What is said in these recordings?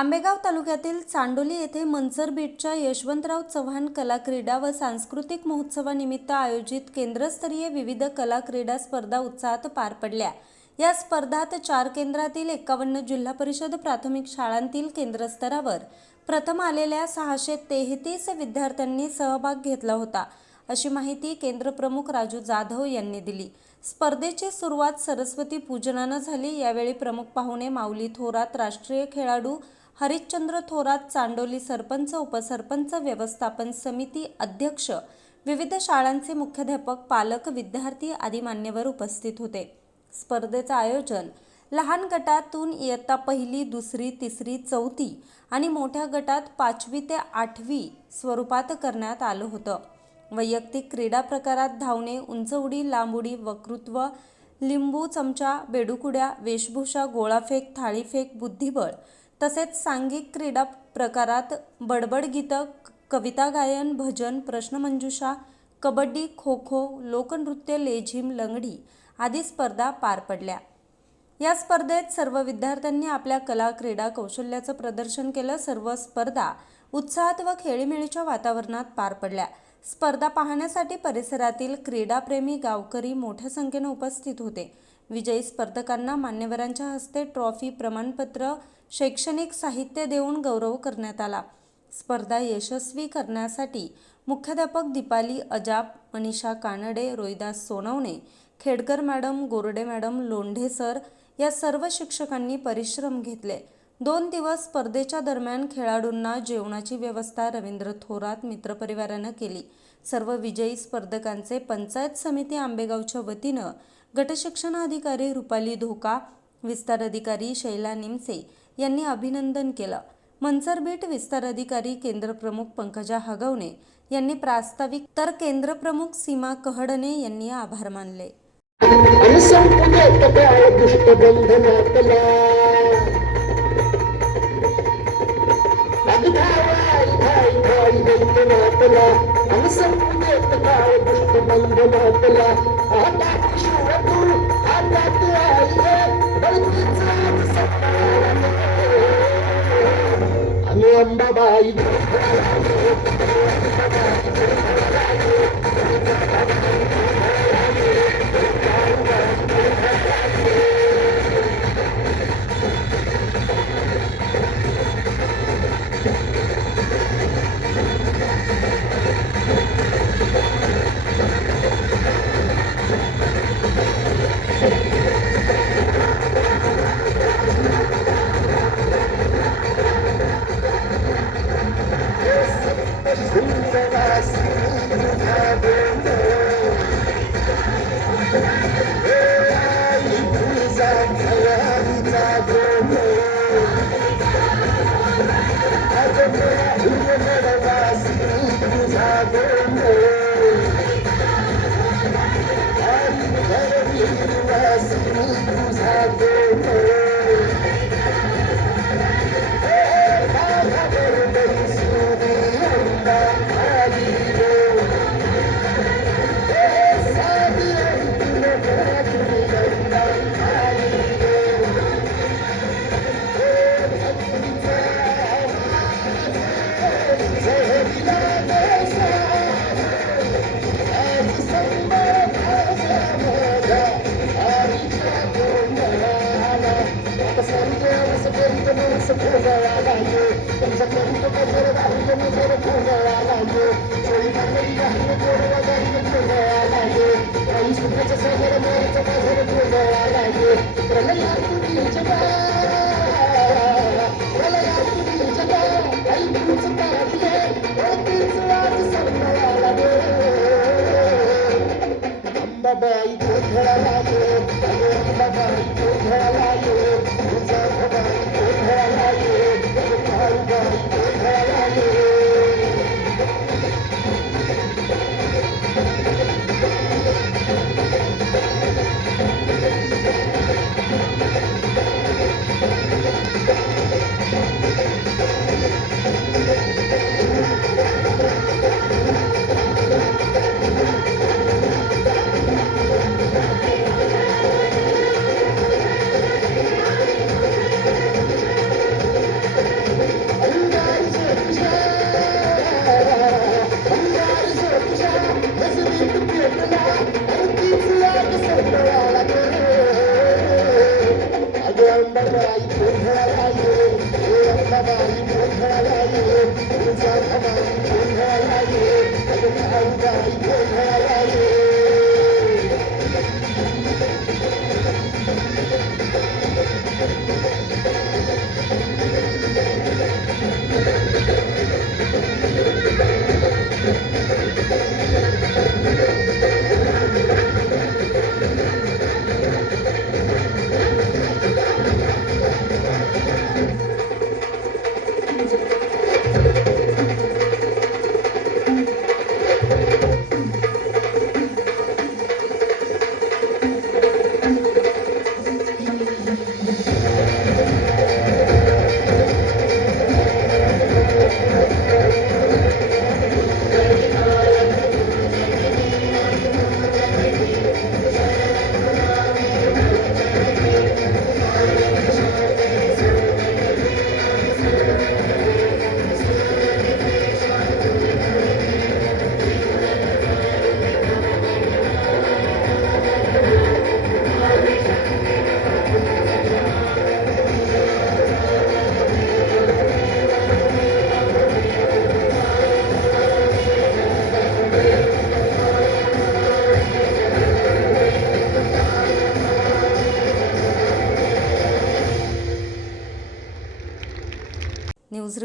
आंबेगाव तालुक्यातील चांडोली येथे मंचर बीटच्या यशवंतराव चव्हाण कला क्रीडा व सांस्कृतिक महोत्सवानिमित्त आयोजित केंद्रस्तरीय विविध कला क्रीडा स्पर्धा उत्साहात पार पडल्या। या स्पर्धात 4 केंद्रातील 51 जिल्हा परिषद प्राथमिक शाळांतील केंद्रस्तरावर प्रथम आलेल्या 633 विद्यार्थ्यांनी सहभाग घेतला होता, अशी माहिती केंद्र प्रमुख राजू जाधव यांनी दिली। स्पर्धेची सुरुवात सरस्वती पूजनानं झाली। यावेळी प्रमुख पाहुणे माऊली थोरात, राष्ट्रीय खेळाडू हरिश्चंद्र थोरात, चांडोली सरपंच, उपसरपंच, व्यवस्थापन समिती अध्यक्ष, विविध शाळांचे मुख्याध्यापक, पालक, विद्यार्थी आदी मान्यवर उपस्थित होते। स्पर्धेचं आयोजन लहान गटातून इयत्ता 1ली, 2री, 3री, 4थी आणि मोठ्या गटात 5वी ते 8वी स्वरूपात करण्यात आलं होतं। वैयक्तिक क्रीडा प्रकारात धावणे, उंच उडी, लांब उडी, वक्तृत्व, लिंबू चमचा, बेडूकुड्या, वेशभूषा, गोळाफेक, थाळीफेक, बुद्धिबळ तसेच सांघिक क्रीडा प्रकारात बडबड गीतं, कविता गायन, भजन, प्रश्नमंजुषा, कबड्डी, खो खो, लोकनृत्य, लेझीम, लंगडी आदी स्पर्धा पार पडल्या। या स्पर्धेत सर्व विद्यार्थ्यांनी आपल्या कला क्रीडा कौशल्याचं प्रदर्शन केलं। सर्व स्पर्धा उत्साहात व खेळीमेळीच्या वातावरणात पार पडल्या। स्पर्धा पाहण्यासाठी परिसरातील क्रीडाप्रेमी गावकरी मोठ्या संख्येने उपस्थित होते। विजयी स्पर्धकांना मान्यवरांच्या हस्ते ट्रॉफी, प्रमाणपत्र, शैक्षणिक साहित्य देऊन गौरव करण्यात आला। स्पर्धा यशस्वी करण्यासाठी मुख्याध्यापक दीपाली अजाब, Manisha Kanade, Rohidas Sonawane, Khedkar madam, Gorde madam, Londhe sir या सर्व शिक्षकांनी परिश्रम घेतले। 2 दिवस स्पर्धेच्या दरम्यान खेळाडूंना जेवणाची व्यवस्था रवींद्र थोरात मित्रपरिवारानं केली। सर्व विजयी स्पर्धकांचे पंचायत समिती आंबेगावच्या वतीनं गटशिक्षणाधिकारी रुपाली धोका, विस्तार अधिकारी शैला निमसे यांनी अभिनंदन केलं। मंचर बीट विस्तार अधिकारी केंद्रप्रमुख पंकजा हगवणे यांनी प्रास्ताविक, तर केंद्रप्रमुख सीमा कहडणे यांनी आभार मानले।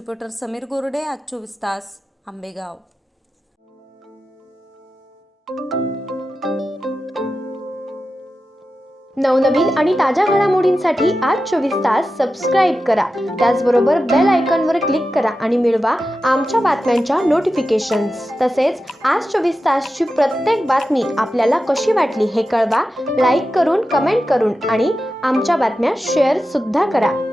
रिपोर्टर समीर गोरडे, आज 24 तास, आंबेगाव. नवनवीन आणि ताज्या घडामोडींसाठी आज 24 तास सबस्क्राईब करा. त्याचबरोबर बेल आयकॉनवर क्लिक करा आणि मिळवा आमच्या बातम्यांच्या नोटिफिकेशन्स. तसेच आज 24 तासची प्रत्येक बातमी आपल्याला कशी वाटली हे कळवा. लाईक करून, कमेंट करून आणि आमच्या बातम्या शेअर सुद्धा करा.